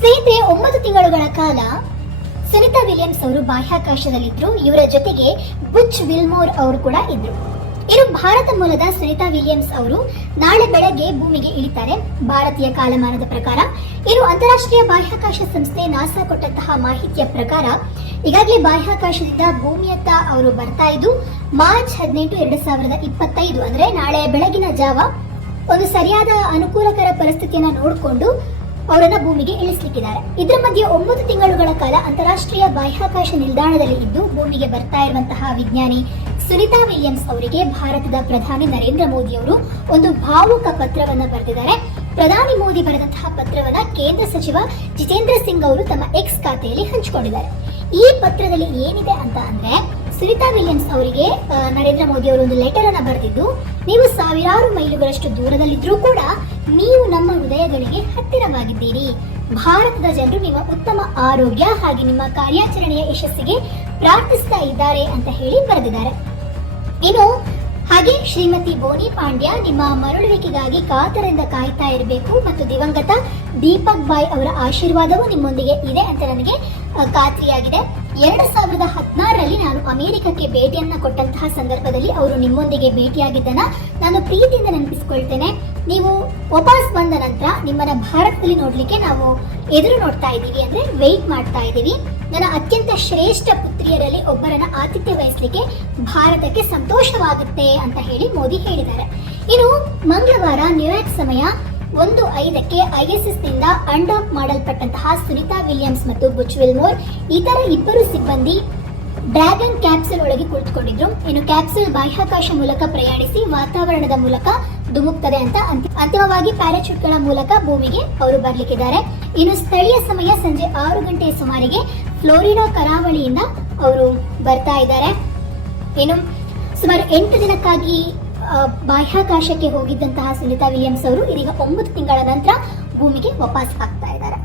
ಸ್ನೇಹಿತರೆ, ಒಂಬತ್ತು ತಿಂಗಳುಗಳ ಕಾಲ ಸುನಿತಾ ವಿಲಿಯಮ್ಸ್ ಅವರು ಬಾಹ್ಯಾಕಾಶದಲ್ಲಿದ್ರು. ಇವರ ಜೊತೆಗೆ ಬುಚ್ ವಿಲ್ಮೋರ್ ಅವರು ಕೂಡ ಇದ್ರು. ಇನ್ನು ಭಾರತ ಮೂಲದ ಸುನಿತಾ ವಿಲಿಯಮ್ಸ್ ಅವರು ನಾಳೆ ಬೆಳಗ್ಗೆ ಭೂಮಿಗೆ ಇಳಿತಾರೆ. ಭಾರತೀಯ ಕಾಲಮಾನದ ಪ್ರಕಾರ ಇನ್ನು ಅಂತಾರಾಷ್ಟ್ರೀಯ ಬಾಹ್ಯಾಕಾಶ ಸಂಸ್ಥೆ ನಾಸಾ ಕೊಟ್ಟಂತಹ ಮಾಹಿತಿಯ ಪ್ರಕಾರ, ಈಗಾಗಲೇ ಬಾಹ್ಯಾಕಾಶದಿಂದ ಭೂಮಿಯತ್ತ ಅವರು ಬರ್ತಾ ಇದ್ದು, ಮಾರ್ಚ್ ಹದಿನೆಂಟು, ಎರಡು ಸಾವಿರದ ಇಪ್ಪತ್ತೈದು, ಅಂದ್ರೆ ನಾಳೆ ಬೆಳಗಿನ ಜಾವ, ಒಂದು ಸರಿಯಾದ ಅನುಕೂಲಕರ ಪರಿಸ್ಥಿತಿಯನ್ನ ನೋಡಿಕೊಂಡು ಅವರನ್ನ ಭೂಮಿಗೆ ಇಳಿಸ್ಲಿಕ್ಕಿದ್ದಾರೆ. ಇದರ ಮಧ್ಯೆ ಒಂಬತ್ತು ತಿಂಗಳುಗಳ ಕಾಲ ಅಂತಾರಾಷ್ಟ್ರೀಯ ಬಾಹ್ಯಾಕಾಶ ನಿಲ್ದಾಣದಲ್ಲಿ ಇದ್ದು, ಭೂಮಿಗೆ ಬರ್ತಾ ಇರುವಂತಹ ವಿಜ್ಞಾನಿ ಸುನಿತಾ ವಿಲಿಯಮ್ಸ್ ಅವರಿಗೆ ಭಾರತದ ಪ್ರಧಾನಿ ನರೇಂದ್ರ ಮೋದಿ ಅವರು ಒಂದು ಭಾವುಕ ಪತ್ರವನ್ನ ಬರೆದಿದ್ದಾರೆ. ಪ್ರಧಾನಿ ಮೋದಿ ಬರೆದಂತಹ ಪತ್ರವನ್ನ ಕೇಂದ್ರ ಸಚಿವ ಜಿತೇಂದ್ರ ಸಿಂಗ್ ಅವರು ತಮ್ಮ ಎಕ್ಸ್ ಖಾತೆಯಲ್ಲಿ ಹಂಚಿಕೊಂಡಿದ್ದಾರೆ. ಈ ಪತ್ರದಲ್ಲಿ ಏನಿದೆ ಅಂತ ಅಂದ್ರೆ, ಸುನಿತಾ ವಿಲಿಯಮ್ಸ್ ಅವರಿಗೆ ನರೇಂದ್ರ ಮೋದಿ ಅವರು ಒಂದು ಲೆಟರ್ ಅನ್ನ ಬರೆದಿದ್ದು, ನೀವು ಸಾವಿರಾರು ಮೈಲುಗಳಷ್ಟು ದೂರದಲ್ಲಿದ್ರೂ ಕೂಡ ನೀವು ಹೃದಯಗಳಿಗೆ ಹತ್ತಿರವಾಗಿದ್ದೀರಿ. ಭಾರತದ ಜನರು ನಿಮ್ಮ ಉತ್ತಮ ಆರೋಗ್ಯ ಹಾಗೆ ನಿಮ್ಮ ಕಾರ್ಯಾಚರಣೆಯ ಯಶಸ್ಸಿಗೆ ಪ್ರಾರ್ಥಿಸ್ತಾ ಇದ್ದಾರೆ ಅಂತ ಹೇಳಿ ಬರೆದಿದ್ದಾರೆ. ಇನ್ನು ಹಾಗೆ ಶ್ರೀಮತಿ ಬೋನಿ ಪಾಂಡ್ಯ ನಿಮ್ಮ ಮರಳುವಿಕೆಗಾಗಿ ಕಾತರದಿಂದ ಕಾಯ್ತಾ ಇರಬೇಕು ಮತ್ತು ದಿವಂಗತ ದೀಪಕ್ ಬಾಯ್ ಅವರ ಆಶೀರ್ವಾದವು ನಿಮ್ಮೊಂದಿಗೆ ಇದೆ ಅಂತ ನನಗೆ ಖಾತ್ರಿಯಾಗಿದೆ. ಎರಡು ಸಾವಿರದ ಹದಿನಾರರಲ್ಲಿ ನಾನು ಅಮೆರಿಕಕ್ಕೆ ಭೇಟಿಯನ್ನ ಕೊಟ್ಟಂತಹ ಸಂದರ್ಭದಲ್ಲಿ ಅವರು ನಿಮ್ಮೊಂದಿಗೆ ಭೇಟಿಯಾಗಿದ್ದನ್ನ ನಾನು ಪ್ರೀತಿಯಿಂದ ನೆನಪಿಸ್ಕೊಳ್ತೇನೆ. ನೀವು ವಾಪಸ್ ಬಂದ ನಂತರ ನಿಮ್ಮನ್ನ ಭಾರತದಲ್ಲಿ ನೋಡ್ಲಿಕ್ಕೆ ನಾವು ಎದುರು ನೋಡ್ತಾ ಇದ್ದೀವಿ ಅಂದ್ರೆ ವೆಯ್ಟ್ ಮಾಡ್ತಾ ಇದ್ದೀವಿ. ನನ್ನ ಅತ್ಯಂತ ಶ್ರೇಷ್ಠ ಪುತ್ರಿಯರಲ್ಲಿ ಒಬ್ಬರನ್ನ ಆತಿಥ್ಯ ವಹಿಸಲಿಕ್ಕೆ ಭಾರತಕ್ಕೆ ಸಂತೋಷವಾಗುತ್ತೆ ಅಂತ ಹೇಳಿ ಮೋದಿ ಹೇಳಿದ್ದಾರೆ. ಇನ್ನು ಮಂಗಳವಾರ ನ್ಯೂಯಾರ್ಕ್ ಸಮಯ. ಒಂದು ಐದಕ್ಕೆ ಐಎಸ್ಎಸ್ನಿಂದ ಅನ್ಡಾಕ್ ಮಾಡಲ್ಪಟ್ಟಂತಹ ಸುನಿತಾ ವಿಲಿಯಮ್ಸ್ ಮತ್ತು ಬುಚ್ ಮೋರ್, ಇತರ ಇಬ್ಬರು ಸಿಬ್ಬಂದಿ ಡ್ರ್ಯಾಗನ್ ಕ್ಯಾಪ್ಸುಲ್ ಒಳಗೆ ಕುಳಿತುಕೊಂಡಿದ್ರು. ಇನ್ನು ಕ್ಯಾಪ್ಸುಲ್ ಬಾಹ್ಯಾಕಾಶ ಮೂಲಕ ಪ್ರಯಾಣಿಸಿ ವಾತಾವರಣದ ಮೂಲಕ ಧುಮುಕ್ತದೆ ಅಂತ ಅಂತಿ- ಅಂತಿಮವಾಗಿ ಪ್ಯಾರಾಚೂಟ್ಗಳ ಮೂಲಕ ಭೂಮಿಗೆ ಅವರು ಬರ್ಲಿಕ್ಕಿದ್ದಾರೆ. ಇನ್ನು ಸ್ಥಳೀಯ ಸಮಯ ಸಂಜೆ ಆರು ಗಂಟೆಯ ಸುಮಾರಿಗೆ ಫ್ಲೋರಿಡಾ ಕರಾವಳಿಯಿಂದ ಅವರು ಬರ್ತಾ ಇದ್ದಾರೆ. ಏನು ಸುಮಾರು ಎಂಟು ದಿನಕ್ಕಾಗಿ ಬಾಹ್ಯಾಕಾಶಕ್ಕೆ ಹೋಗಿದ್ದಂತಹ ಸುನಿತಾ ವಿಲಿಯಮ್ಸ್ ಅವರು ಇದೀಗ ಒಂಬತ್ತು ತಿಂಗಳ ನಂತರ ಭೂಮಿಗೆ ವಾಪಸ್ ಆಗ್ತಾ ಇದ್ದಾರೆ.